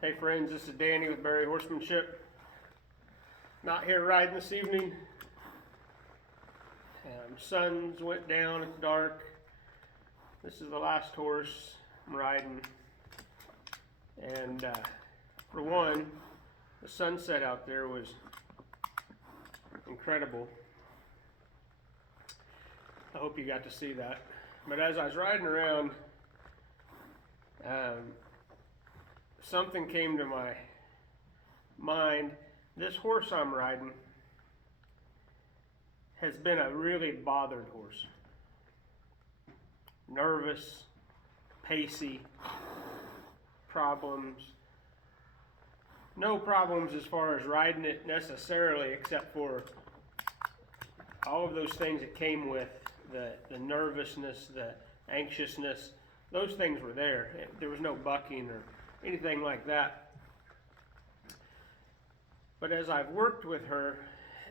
Hey friends, this is Danny with Barry Horsemanship. Not here riding this evening. Suns went down, it's dark. This is the last horse I'm riding. And for one, the sunset out there was incredible. I hope you got to see that. But as I was riding around, something came to my mind. This horse I'm riding has been a really bothered horse. Nervous, pacey, problems. No problems as far as riding it necessarily, except for all of those things that came with the nervousness, the anxiousness. Those things were there. There was no bucking or anything like that. But as I've worked with her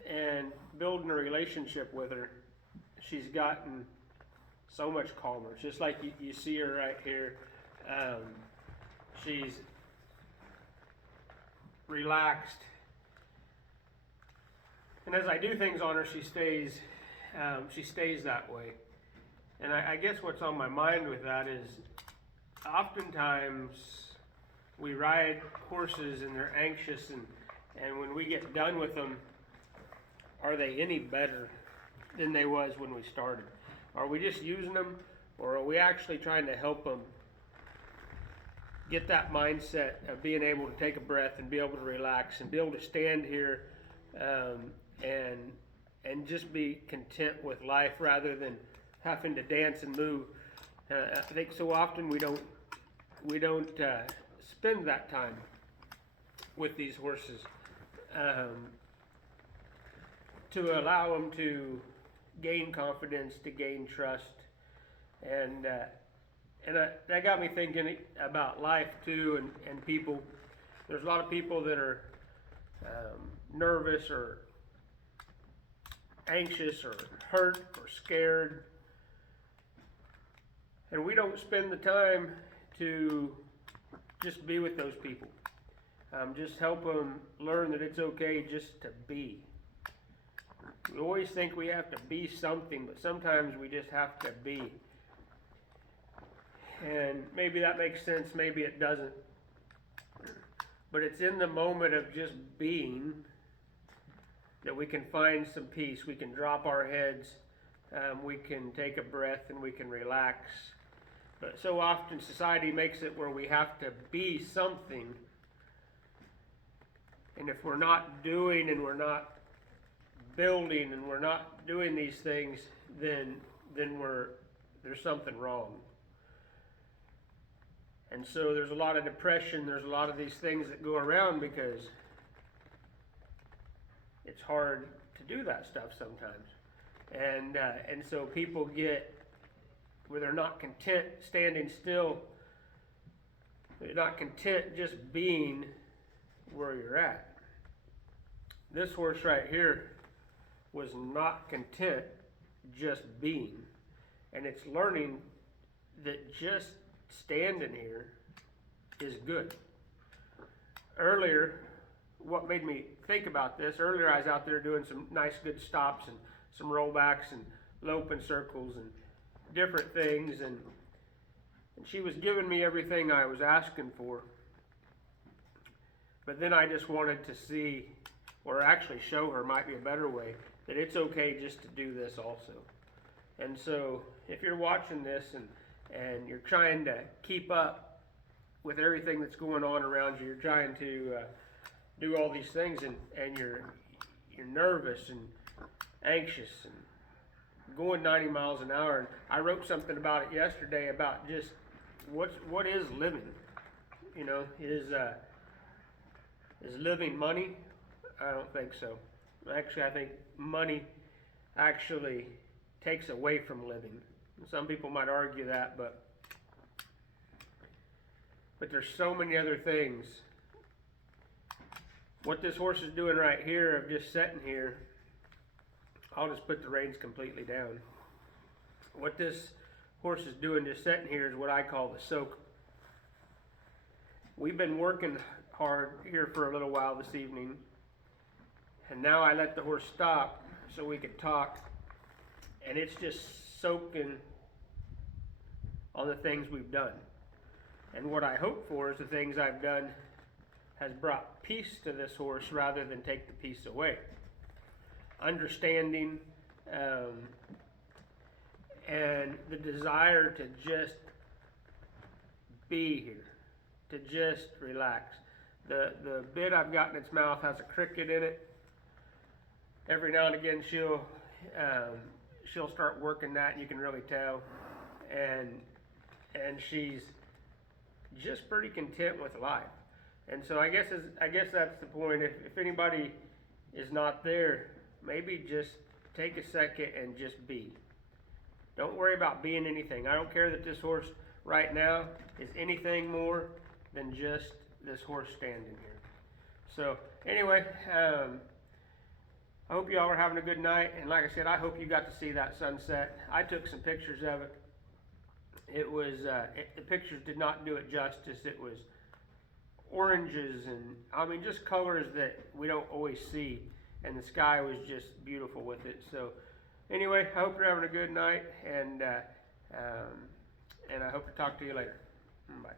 and building a relationship with her, she's gotten so much calmer. Just like you see her right here. She's relaxed. And as I do things on her, she stays that way. And I guess what's on my mind with that is oftentimes we ride horses and they're anxious, and when we get done with them, are they any better than they was when we started? Are we just using them, or are we actually trying to help them get that mindset of being able to take a breath and be able to relax and be able to stand here and just be content with life rather than having to dance and move? I think so often we don't spend that time with these horses to allow them to gain confidence, to gain trust, and that got me thinking about life too, and people. There's a lot of people that are nervous or anxious or hurt or scared, and we don't spend the time to just be with those people. Just help them learn that it's okay just to be. We always think we have to be something, but sometimes we just have to be. And maybe that makes sense, maybe it doesn't. But it's in the moment of just being that we can find some peace. We can drop our heads, we can take a breath, and we can relax. But so often society makes it where we have to be something. And if we're not doing and we're not building and we're not doing these things, then there's something wrong. And so there's a lot of depression, there's a lot of these things that go around because it's hard to do that stuff sometimes. And so people get where they're not content standing still. They're not content just being where you're at. This horse right here was not content just being. And it's learning that just standing here is good. Earlier, what made me think about this, earlier I was out there doing some nice good stops and some rollbacks and loping circles and different things, and she was giving me everything I was asking for. But then I just wanted to see, or actually show her, might be a better way, that it's okay just to do this also. And so if you're watching this and you're trying to keep up with everything that's going on around you, you're trying to do all these things, and you're nervous and anxious and going 90 miles an hour. And I wrote something about it yesterday about just what is living. You know, is living money? I don't think so. Actually, I think money actually takes away from living. Some people might argue that, but there's so many other things. What this horse is doing right here, of just sitting here, I'll just put the reins completely down. What this horse is doing just sitting here is what I call the soak. we've been working hard here for a little while this evening, and now I let the horse stop so we could talk, and it's just soaking on the things we've done. And what I hope for is the things I've done has brought peace to this horse rather than take the peace away. Understanding and the desire to just be here, to just relax. The bit I've got in its mouth has a cricket in it. Every now and again she'll start working that, and you can really tell. And she's just pretty content with life. And so I guess that's the point. If anybody is not there, maybe just take a second and just be. Don't worry about being anything. I don't care that this horse right now is anything more than just this horse standing here. So anyway, I hope you all are having a good night. And like I said, I hope you got to see that sunset. I took some pictures of it. It was the pictures did not do it justice. It was oranges and I mean just colors that we don't always see, and the sky was just beautiful with it. So anyway, I hope you're having a good night, and I hope to talk to you later. Bye.